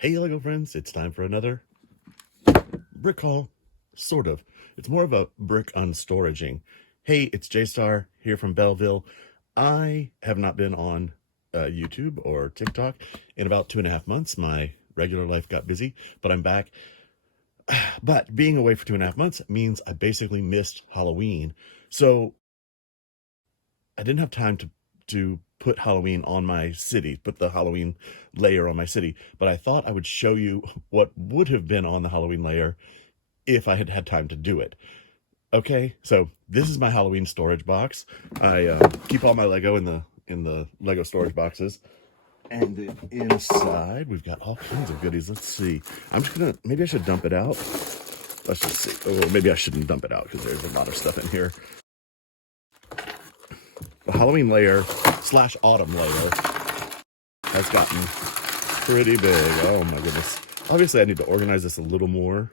Hey Lego friends, it's time for another brick haul. Sort of. It's more of a brick unstoraging. Hey, it's Jstar here from Belleville. I have not been on YouTube or TikTok in about 2.5 months. My regular life got busy, but I'm back. But being away for 2.5 months means I basically missed Halloween. So I didn't have time to put Halloween on my city, put the Halloween layer on my city, but I thought I would show you what would have been on the Halloween layer if I had had time to do it. Okay, so this is my Halloween storage box. I keep all my Lego in the Lego storage boxes, and inside we've got all kinds of goodies. Let's see. I'm just gonna, maybe I should dump it out. Let's just see. Oh, maybe I shouldn't dump it out because there's a lot of stuff in here. The Halloween layer slash autumn layer has gotten pretty big. Oh my goodness. Obviously I need to organize this a little more.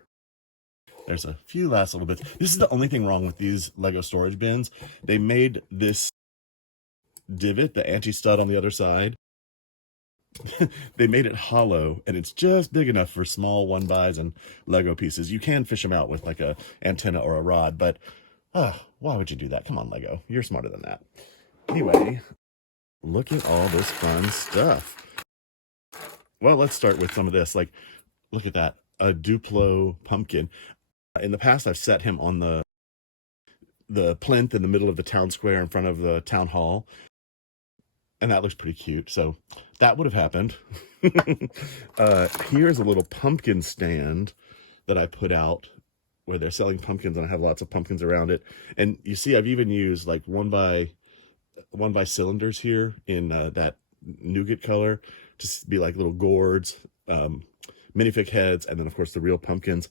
There's a few last little bits. This is the only thing wrong with these Lego storage bins. They made this divot, the anti-stud on the other side. They made it hollow, and it's just big enough for small 1-bys and Lego pieces. You can fish them out with like a antenna or a rod, but why would you do that? Come on, Lego. You're smarter than that. Anyway, look at all this fun stuff. Well, let's start with some of this. Like, look at that. A Duplo pumpkin. In the past, I've set him on the plinth in the middle of the town square in front of the town hall. And that looks pretty cute. So that would have happened. Here's a little pumpkin stand that I put out where they're selling pumpkins, and I have lots of pumpkins around it. And you see, I've even used like one by cylinders here in that nougat color to be like little gourds, minifig heads, and then of course the real pumpkins.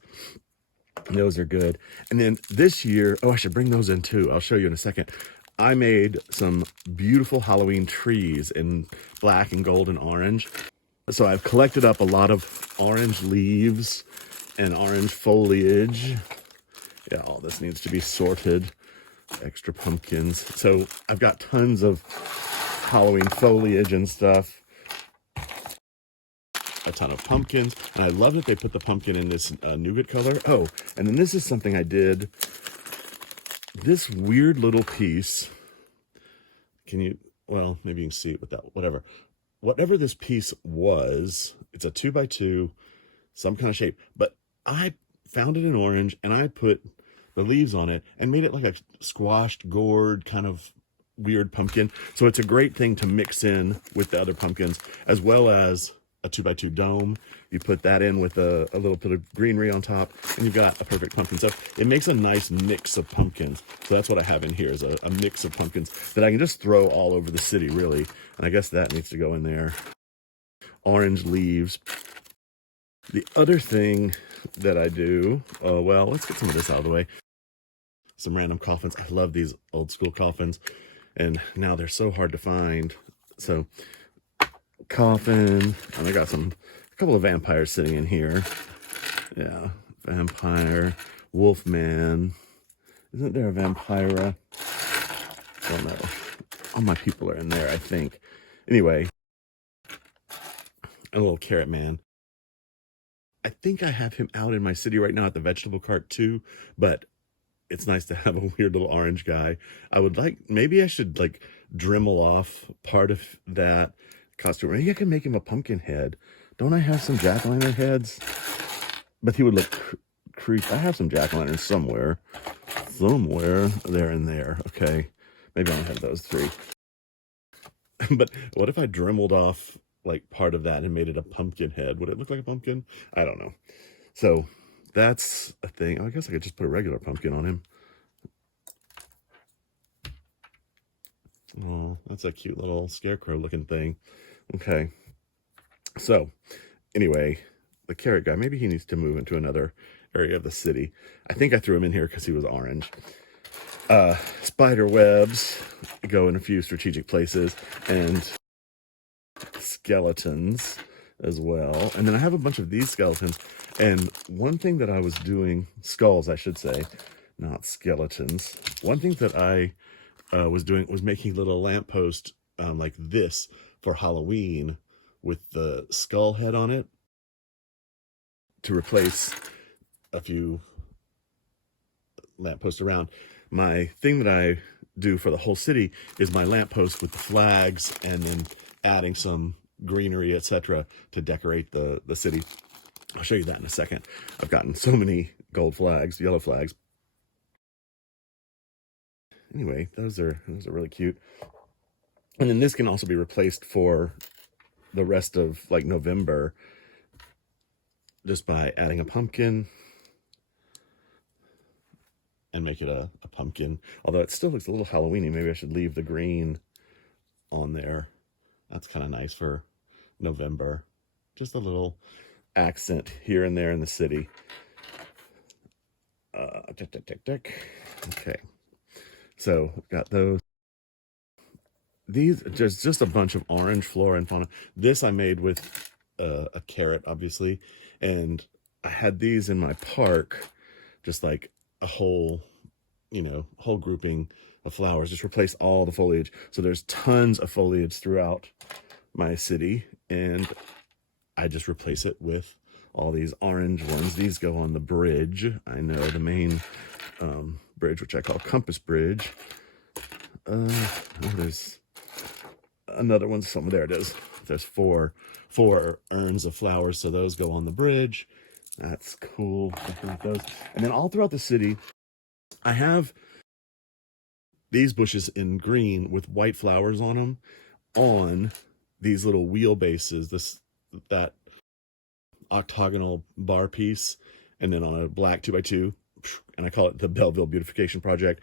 Those are good. And then this year, oh, I should bring those in too. I'll show you in a second. I made some beautiful Halloween trees in black and gold and orange. So I've collected up a lot of orange leaves and orange foliage. Yeah, all this needs to be sorted. Extra pumpkins. So I've got tons of Halloween foliage and stuff. A ton of pumpkins, and I love that they put the pumpkin in this nougat color. Oh, and then this is something I did. This weird little piece. Can you, well, maybe you can see it with that, whatever this piece was, it's a 2x2, some kind of shape, but I found it in orange, and I put the leaves on it and made it like a squashed gourd kind of weird pumpkin. So it's a great thing to mix in with the other pumpkins, as well as a 2x2 dome. You put that in with a little bit of greenery on top, and you've got a perfect pumpkin. So it makes a nice mix of pumpkins. So that's what I have in here, is a mix of pumpkins that I can just throw all over the city, really. And I guess that needs to go in there. Orange leaves. The other thing that I do, well, let's get some of this out of the way. Some random coffins. I love these old school coffins, and now they're so hard to find. So coffin, and I got a couple of vampires sitting in here. Yeah, vampire, wolfman. Isn't there a vampira? Oh no, all my people are in there, I think. Anyway, a little carrot man. I think I have him out in my city right now at the vegetable cart too, but it's nice to have a weird little orange guy. I would like, maybe I should like Dremel off part of that costume. Maybe I can make him a pumpkin head. Don't I have some jack-o'-lantern heads? But he would look creepy. I have some jack-o'-lanterns somewhere. There and there. Okay, maybe I don't have those three. But what if I dremeled off like part of that and made it a pumpkin head? Would it look like a pumpkin? I don't know. So that's a thing. I guess I could just put a regular pumpkin on him. Oh, that's a cute little scarecrow looking thing. Okay. So anyway, the carrot guy, maybe he needs to move into another area of the city. I think I threw him in here because he was orange. Spider webs go in a few strategic places, and skeletons as well. And then I have a bunch of these skeletons. And one thing that I was doing, skulls, I should say, not skeletons. One thing that I was doing was making little lampposts like this for Halloween with the skull head on it. to replace a few lampposts around. My thing that I do for the whole city is my lamppost with the flags and then adding some greenery, etc., to decorate the city. I'll show you that in a second. I've gotten so many gold flags, yellow flags. Anyway, those are really cute. And then this can also be replaced for the rest of like November just by adding a pumpkin and make it a pumpkin. Although it still looks a little Halloweeny. Maybe I should leave the green on there. That's kind of nice for November. Just a little accent here and there in the city. Okay. So got those. These, there's just a bunch of orange flora and fauna. This I made with a carrot, obviously. And I had these in my park, just like a whole, whole grouping of flowers. Just replace all the foliage. So there's tons of foliage throughout my city. And I just replace it with all these orange ones. These go on the bridge. I know, the main bridge, which I call Compass Bridge. There's another one somewhere. There it is. There's four urns of flowers, so those go on the bridge. That's cool. Those. And then all throughout the city, I have these bushes in green with white flowers on them on these little wheelbases, that octagonal bar piece, and then on a black 2x2, and I call it the Belleville Beautification Project.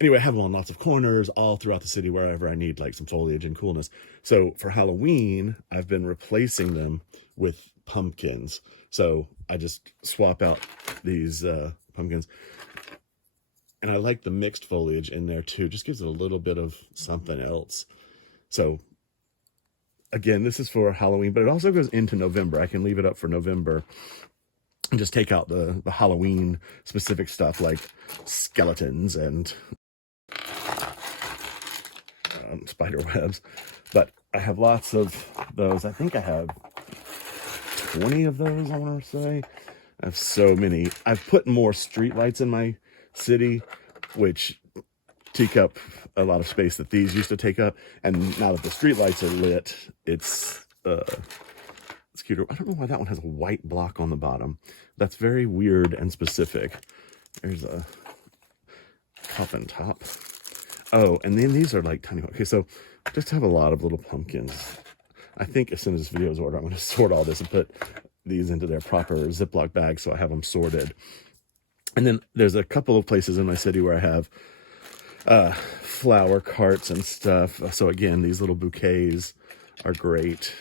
Anyway, I have them on lots of corners all throughout the city wherever I need like some foliage and coolness. So for Halloween, I've been replacing them with pumpkins. So I just swap out these pumpkins. And I like the mixed foliage in there too. Just gives it a little bit of something else. So again, this is for Halloween, but it also goes into November. I can leave it up for November and just take out the Halloween specific stuff like skeletons and spider webs. But I have lots of those. I think I have 20 of those, I want to say. I have so many. I've put more street lights in my city, which take up a lot of space that these used to take up. And now that the street lights are lit, it's cuter. I don't know why that one has a white block on the bottom. That's very weird and specific. There's a coffin top. Oh, and then these are like tiny. Okay, so just have a lot of little pumpkins. I think as soon as this video is ordered, I'm going to sort all this and put these into their proper Ziploc bags so I have them sorted. And then there's a couple of places in my city where I have flower carts and stuff. So again, these little bouquets are great.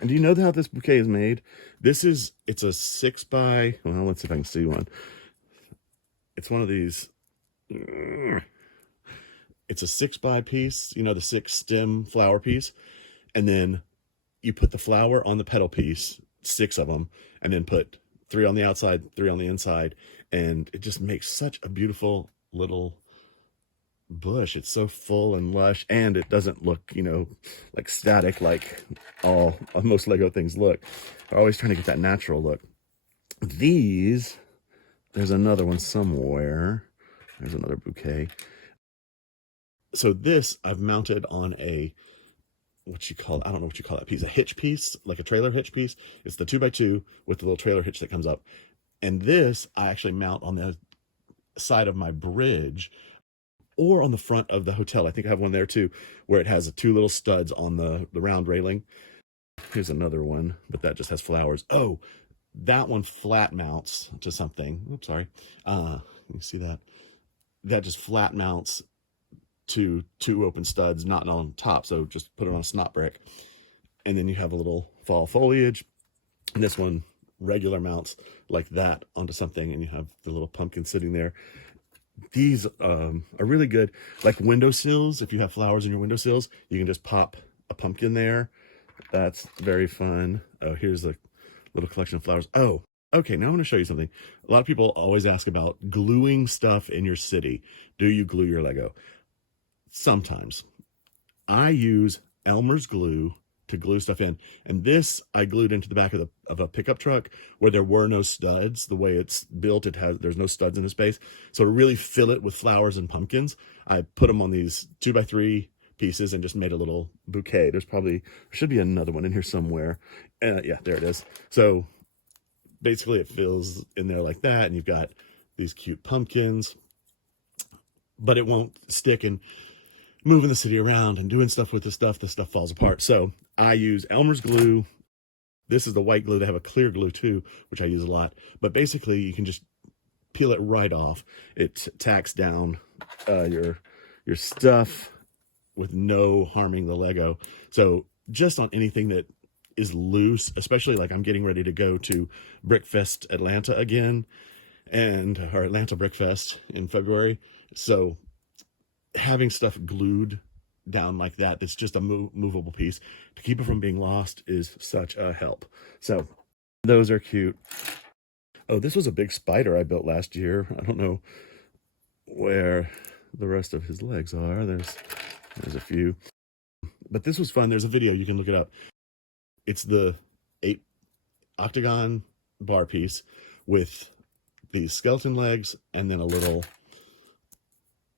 And do you know how this bouquet is made? It's a 6x, well, let's see if I can see one. It's one of these, it's a 6x piece, the 6 stem flower piece. And then you put the flower on the petal piece, 6 of them, and then put 3 on the outside, 3 on the inside. And it just makes such a beautiful little bush. It's so full and lush, and it doesn't look, like static like most Lego things look. They're always trying to get that natural look. These, there's another one somewhere. There's another bouquet. So this I've mounted on I don't know what you call that piece, a hitch piece, like a trailer hitch piece. It's the 2x2 with the little trailer hitch that comes up. And this I actually mount on the side of my bridge or on the front of the hotel. I think I have one there too, where it has 2 little studs on the round railing. Here's another one, but that just has flowers. Oh, that one flat mounts to something. Oops, sorry. You see that? That just flat mounts to 2 open studs, not on top. So just put it on a snot brick. And then you have a little fall foliage. And this one regular mounts like that onto something, and you have the little pumpkin sitting there. These are really good, like windowsills. If you have flowers in your windowsills, you can just pop a pumpkin there. That's very fun. Oh, here's a little collection of flowers. Oh, okay, now I want to show you something. A lot of people always ask about gluing stuff in your city. Do you glue your Lego? Sometimes. I use Elmer's glue to glue stuff in. And this I glued into the back of a pickup truck where there were no studs. The way it's built, there's no studs in the space. So to really fill it with flowers and pumpkins, I put them on these 2x3 pieces and just made a little bouquet. There should be another one in here somewhere. Yeah, there it is. So basically it fills in there like that, and you've got these cute pumpkins, but it won't stick, and moving the city around and doing stuff with the stuff falls apart. So I use Elmer's glue. This is the white glue. They have a clear glue too, which I use a lot. But basically, you can just peel it right off. It tacks down your stuff with no harming the Lego. So just on anything that is loose, especially like I'm getting ready to go to Brickfest Atlanta again, or Atlanta Brickfest in February. So having stuff glued down like that, that's just a movable piece to keep it from being lost, is such a help. So those are cute. Oh, this was a big spider I built last year. I don't know where the rest of his legs are. There's a few, but this was fun. There's a video, you can look it up. It's the 8 octagon bar piece with these skeleton legs and then a little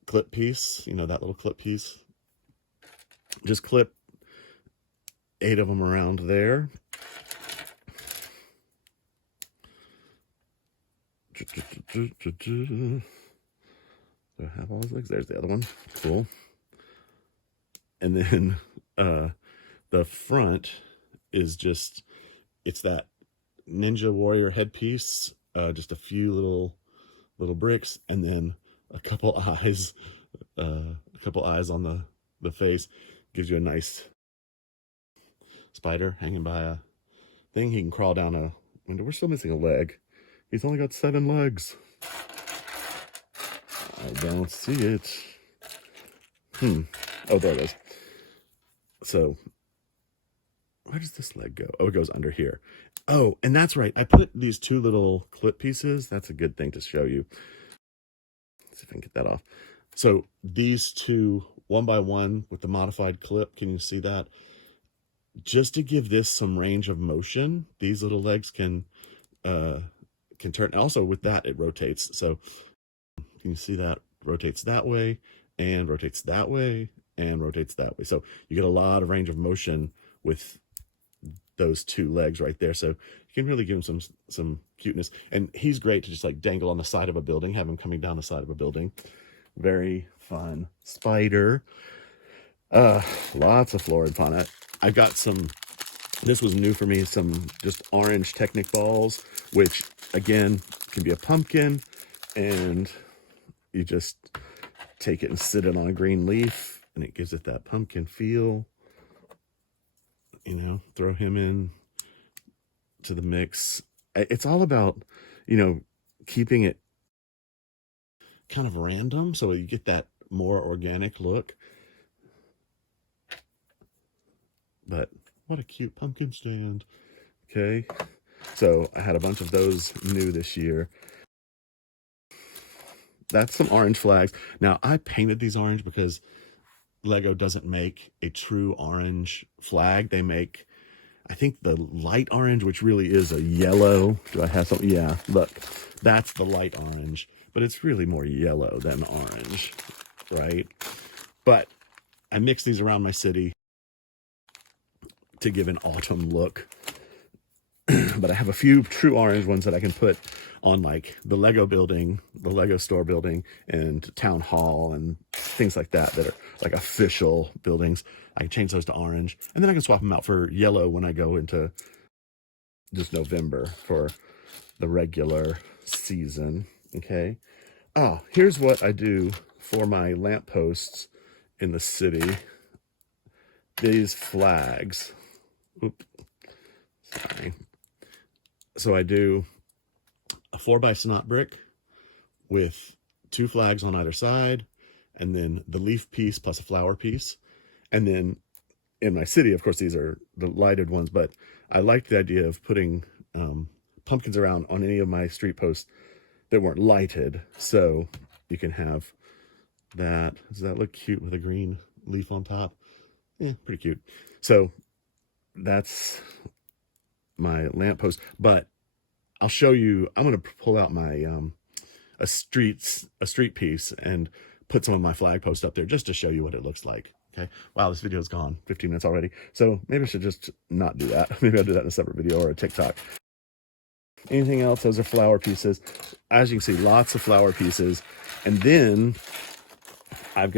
clip piece, you know, that little clip piece. Just clip 8 of them around there. Do I have all his legs? There's the other one. Cool. And then the front is just, it's that Ninja Warrior headpiece, just a few little bricks, and then a couple eyes on the face. Gives you a nice spider hanging by a thing. He can crawl down a window. We're still missing a leg. He's only got 7 legs. I don't see it. Oh, there it is. So where does this leg go? Oh, it goes under here. Oh, and that's right. I put these 2 little clip pieces. That's a good thing to show you. Let's see if I can get that off. So these 2 1x1 with the modified clip, can you see that? Just to give this some range of motion, these little legs can turn. Also with that, it rotates. So can you see that? Rotates that way and rotates that way and rotates that way. So you get a lot of range of motion with those 2 legs right there. So you can really give him some cuteness. And he's great to just like dangle on the side of a building, have him coming down the side of a building. Very fun spider. Lots of flora and fauna. I got some, this was new for me, some just orange Technic balls, which again can be a pumpkin, and you just take it and sit it on a green leaf, and it gives it that pumpkin feel. You know, throw him in to the mix. It's all about, you know, keeping it kind of random so you get that more organic look. But what a cute pumpkin stand. Okay, so I had a bunch of those new this year. That's some orange flags. Now I painted these orange because Lego doesn't make a true orange flag. They make, I think, the light orange, which really is a yellow. Do I have something? Yeah, look, that's the light orange, but it's really more yellow than orange, right? But I mix these around my city to give an autumn look. But I have a few true orange ones that I can put on like the Lego building, the Lego store building, and town hall and things like that are like official buildings. I can change those to orange, and then I can swap them out for yellow when I go into just November for the regular season. Okay. Oh, here's what I do for my lampposts in the city. These flags. Oops. Sorry. So I do a 4x snot brick with 2 flags on either side, and then the leaf piece plus a flower piece. And then in my city, of course, these are the lighted ones, but I liked the idea of putting pumpkins around on any of my street posts that weren't lighted. So you can have that. Does that look cute with a green leaf on top? Yeah, pretty cute. So that's my lamppost. But I'll show you, I'm going to pull out my, a street piece and put some of my flag posts up there just to show you what it looks like. Okay. Wow, this video's gone 15 minutes already. So maybe I should just not do that. Maybe I'll do that in a separate video or a TikTok. Anything else? Those are flower pieces. As you can see, lots of flower pieces. And then I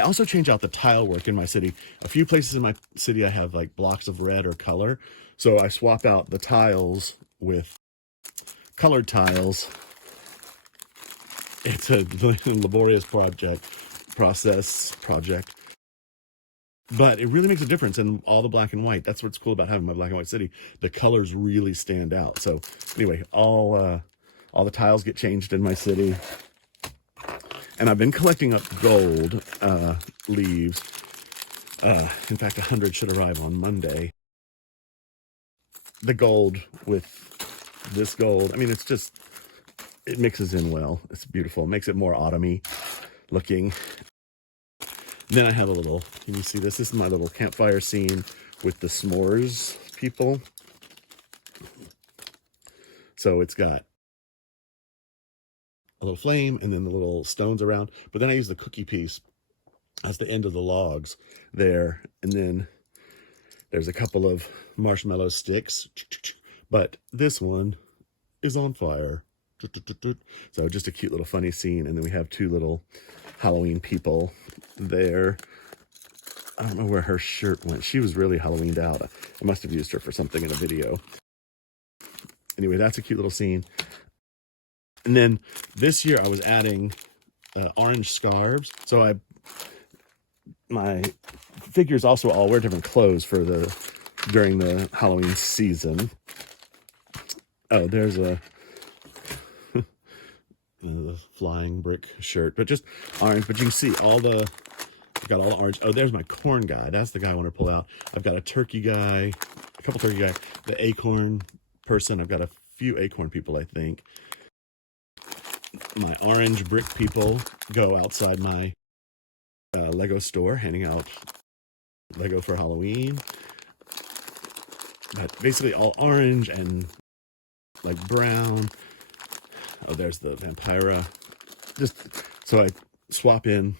also change out the tile work in my city. A few places in my city I have like blocks of red or color. So I swap out the tiles with colored tiles. It's a laborious process, but it really makes a difference in all the black and white. That's what's cool about having my black and white city. The colors really stand out. So anyway, all the tiles get changed in my city. And I've been collecting up gold leaves. In fact, 100 should arrive on Monday. The gold with this gold, I mean, it's just, it mixes in well. It's beautiful. It makes it more autumny looking. Then I have a little, can you see this? This is my little campfire scene with the s'mores people. So it's got a little flame and then the little stones around. But then I use the cookie piece as the end of the logs there. And then there's a couple of marshmallow sticks. But this one is on fire. So just a cute little funny scene. And then we have two little Halloween people there. I don't know where her shirt went. She was really Halloweened out. I must have used her for something in a video. Anyway, that's a cute little scene. And then this year I was adding orange scarves. So my figures also all wear different clothes for during the Halloween season. Oh, there's a flying brick shirt, but just orange. But you can see I've got all the orange. Oh, there's my corn guy. That's the guy I want to pull out. I've got a turkey guy, a couple turkey guys, the acorn person. I've got a few acorn people, I think. My orange brick people go outside my Lego store, handing out Lego for Halloween. But basically all orange and like brown. Oh, there's the Vampira. Just so I swap in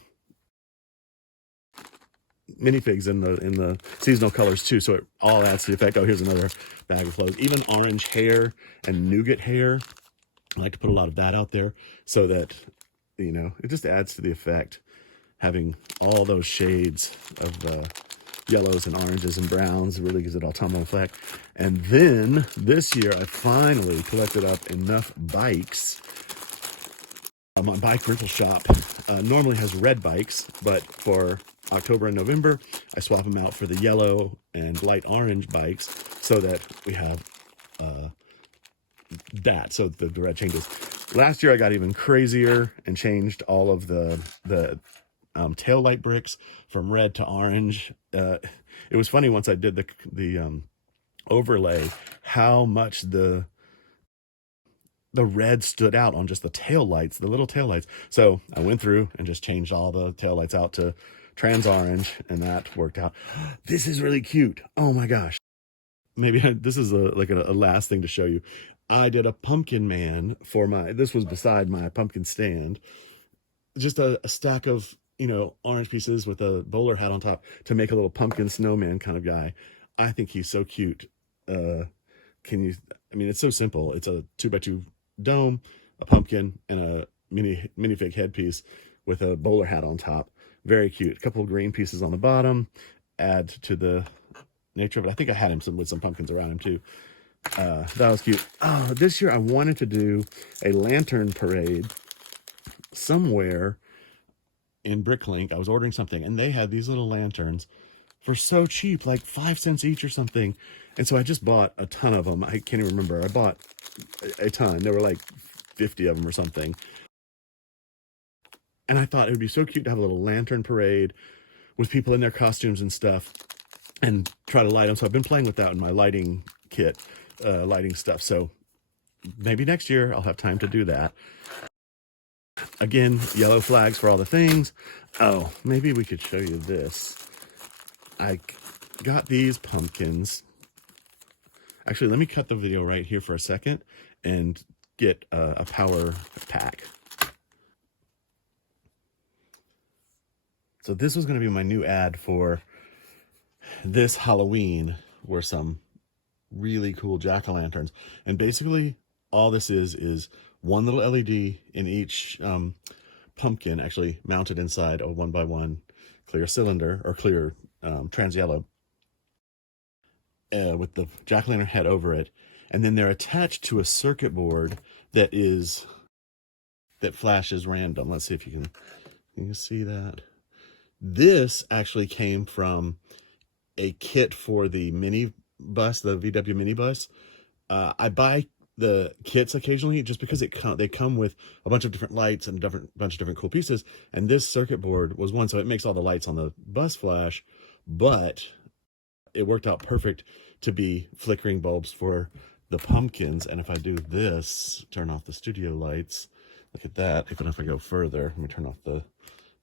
minifigs in the seasonal colors too, so it all adds to the effect. Oh, here's another bag of clothes. Even orange hair and nougat hair. I like to put a lot of that out there so that, you know, it just adds to the effect. Having all those shades of yellows and oranges and browns really gives it autumnal effect. And then this year I finally collected up enough bikes. My bike rental shop normally has red bikes, but for October and November I swap them out for the yellow and light orange bikes so that we have that, so the red changes. Last year I got even crazier and changed all of the tail light bricks from red to orange. It was funny once I did the overlay, how much the red stood out on just the tail lights, the little tail lights. So I went through and just changed all the tail lights out to trans orange, and that worked out. This is really cute. Oh my gosh. Maybe this is like a last thing to show you. I did a pumpkin man for this was beside my pumpkin stand. Just a stack of, you know, orange pieces with a bowler hat on top to make a little pumpkin snowman kind of guy. I think he's so cute. I mean, it's so simple. It's a 2x2 dome, a pumpkin, and a minifig headpiece with a bowler hat on top. Very cute. A couple of green pieces on the bottom, add to the nature of it. I think I had him with some pumpkins around him too. That was cute. Oh, this year I wanted to do a lantern parade somewhere in Bricklink. I was ordering something and they had these little lanterns for so cheap, like 5 cents each or something. And so I just bought a ton of them. I can't even remember. I bought a ton. There were like 50 of them or something. And I thought it would be so cute to have a little lantern parade with people in their costumes and stuff and try to light them. So I've been playing with that in my lighting kit, lighting stuff. So maybe next year I'll have time to do that. Again, yellow flags for all the things. Oh, maybe we could show you this. got these pumpkins. Actually, let me cut the video right here for a second and get a power pack. So this was going to be my new ad for this Halloween, were some really cool jack-o'-lanterns. And basically all this is one little LED in each pumpkin, actually mounted inside a 1x1 clear cylinder, or clear trans yellow, with the jack-o'-lantern head over it. And then they're attached to a circuit board that flashes random. Let's see if can you see that? This actually came from a kit for the mini bus, the VW mini bus. I buy the kits occasionally just because they come with a bunch of different lights and bunch of different cool pieces. And this circuit board was one, so it makes all the lights on the bus flash, but it worked out perfect to be flickering bulbs for the pumpkins. And if I do this, turn off the studio lights, look at that. Even if I go further, let me turn off the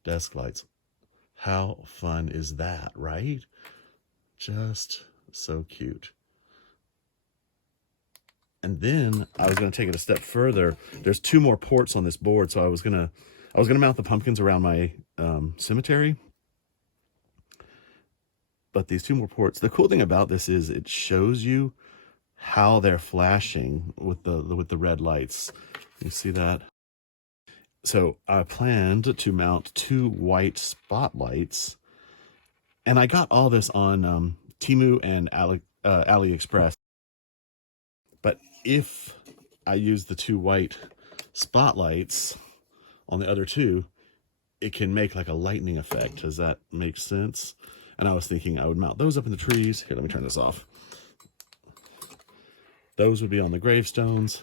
desk lights. How fun is that, right? Just so cute. And then I was going to take it a step further. There's 2 more ports on this board, so I was gonna mount the pumpkins around my cemetery. But these 2 more ports, the cool thing about this is it shows you how they're flashing with the red lights. You see that? So I planned to mount 2 white spotlights, and I got all this on Temu and AliExpress. But if I use the 2 white spotlights on the other 2, it can make like a lightning effect. Does that make sense? And I was thinking I would mount those up in the trees. Here, let me turn this off. Those would be on the gravestones.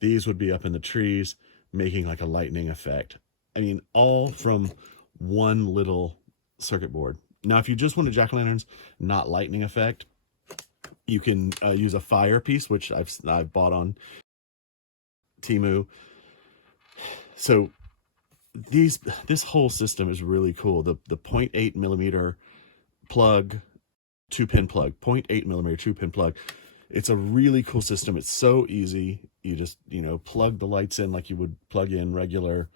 These would be up in the trees, making like a lightning effect. I mean, all from one little circuit board. Now, if you just want a jack-o'-lanterns, not lightning effect, you can use a fire piece, which I've bought on Temu. So this whole system is really cool. The 0.8 millimeter plug, 2-pin plug, 0.8 millimeter 2-pin plug. It's a really cool system. It's so easy. You just, plug the lights in like you would plug in regular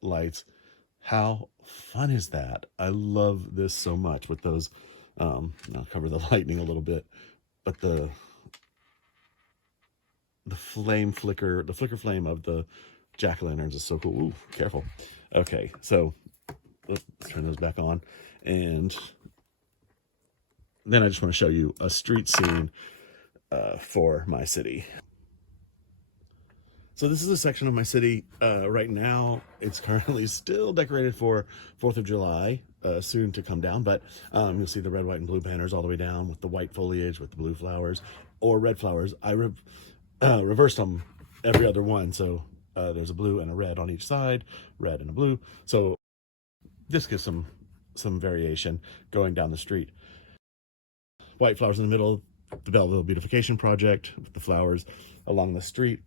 lights. How fun is that? I love this so much with those. I'll cover the lightning a little bit, but the flicker flame of the jack-o'-lanterns is so cool. Ooh, careful. Okay, so let's turn those back on. And then I just want to show you a street scene for my city. So this is a section of my city. Right now, it's currently still decorated for 4th of July, soon to come down. But you'll see the red, white, and blue banners all the way down with the white foliage, with the blue flowers, or red flowers. I reversed them every other one. So there's a blue and a red on each side, red and a blue. So this gives some variation going down the street. White flowers in the middle, the Belleville Beautification Project with the flowers along the street.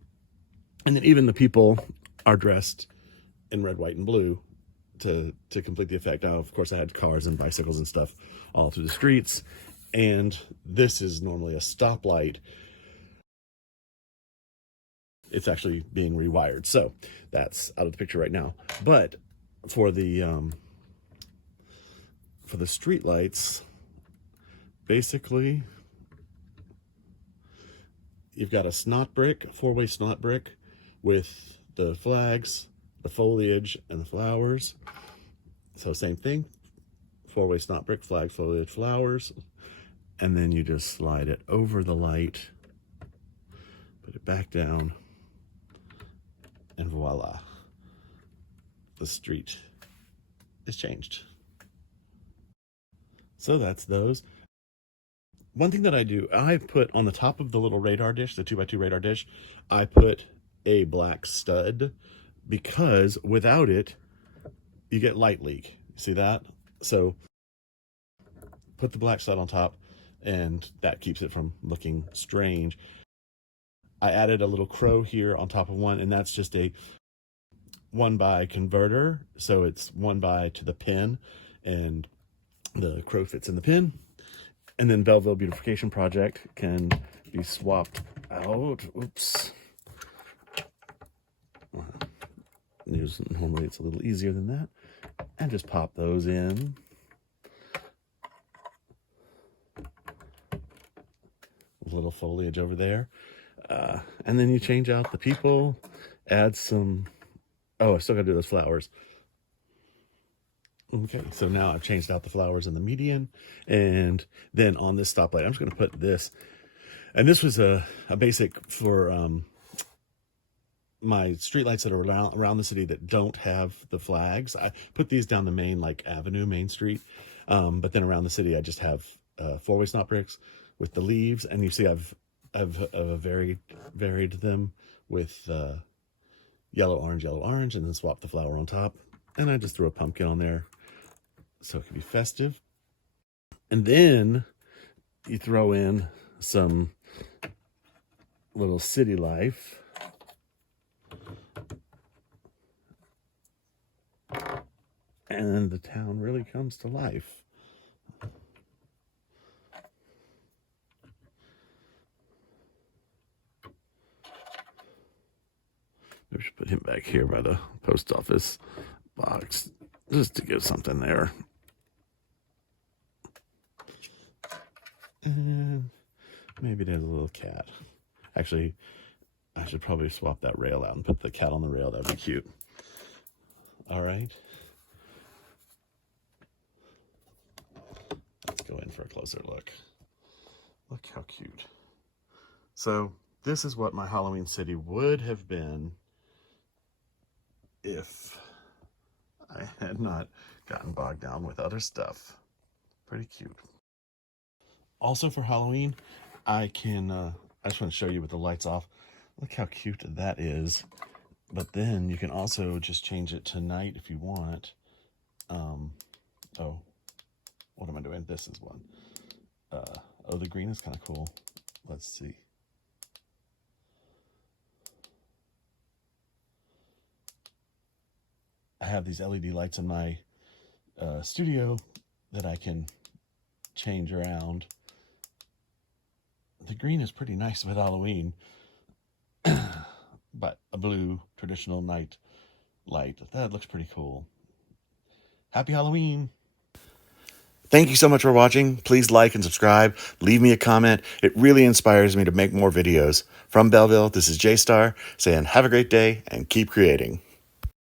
And then even the people are dressed in red, white, and blue to complete the effect. Now, of course, I had cars and bicycles and stuff all through the streets. And this is normally a stoplight. It's actually being rewired. So that's out of the picture right now. But for the street lights, basically, you've got a snot brick, 4-way snot brick with the flags, the foliage, and the flowers. So same thing, 4-way snot brick, flag, foliage, flowers. And then you just slide it over the light, put it back down, and voila, the street is changed. So that's those. One thing that I do, I put on the top of the little radar dish, the 2x2 radar dish, I put a black stud, because without it, you get light leak. See that? So put the black stud on top, and that keeps it from looking strange. I added a little crow here on top of one, and that's just a 1x converter. So it's 1x to the pin, and the crow fits in the pin. And then Belleville Beautification Project can be swapped out. Oops. Normally it's a little easier than that. And just pop those in. A little foliage over there. And then you change out the people, add some, oh, I still gotta do those flowers. Okay, so now I've changed out the flowers in the median, and then on this stoplight, I'm just gonna put this, and this was a basic for my streetlights that are around the city that don't have the flags. I put these down the main, like Avenue, Main Street, but then around the city, I just have four-way stop bricks with the leaves, and you see I've varied them with yellow, orange, and then swap the flower on top. And I just threw a pumpkin on there so it could be festive. And then you throw in some little city life. And the town really comes to life. We should put him back here by the post office box just to give something there. And maybe there's a little cat. Actually, I should probably swap that rail out and put the cat on the rail. That'd be cute. All right. Let's go in for a closer look. Look how cute. So this is what my Halloween city would have been if I had not gotten bogged down with other stuff. Pretty cute. Also for Halloween, I just want to show you with the lights off. Look how cute that is. But then you can also just change it to night if you want. Oh, what am I doing? This is one. Oh, the green is kind of cool. Let's see. I have these LED lights in my studio that I can change around. The green is pretty nice with Halloween, but a blue traditional night light, that looks pretty cool. Happy Halloween! Thank you so much for watching. Please like and subscribe. Leave me a comment. It really inspires me to make more videos. From Belleville, this is Jstar saying have a great day and keep creating.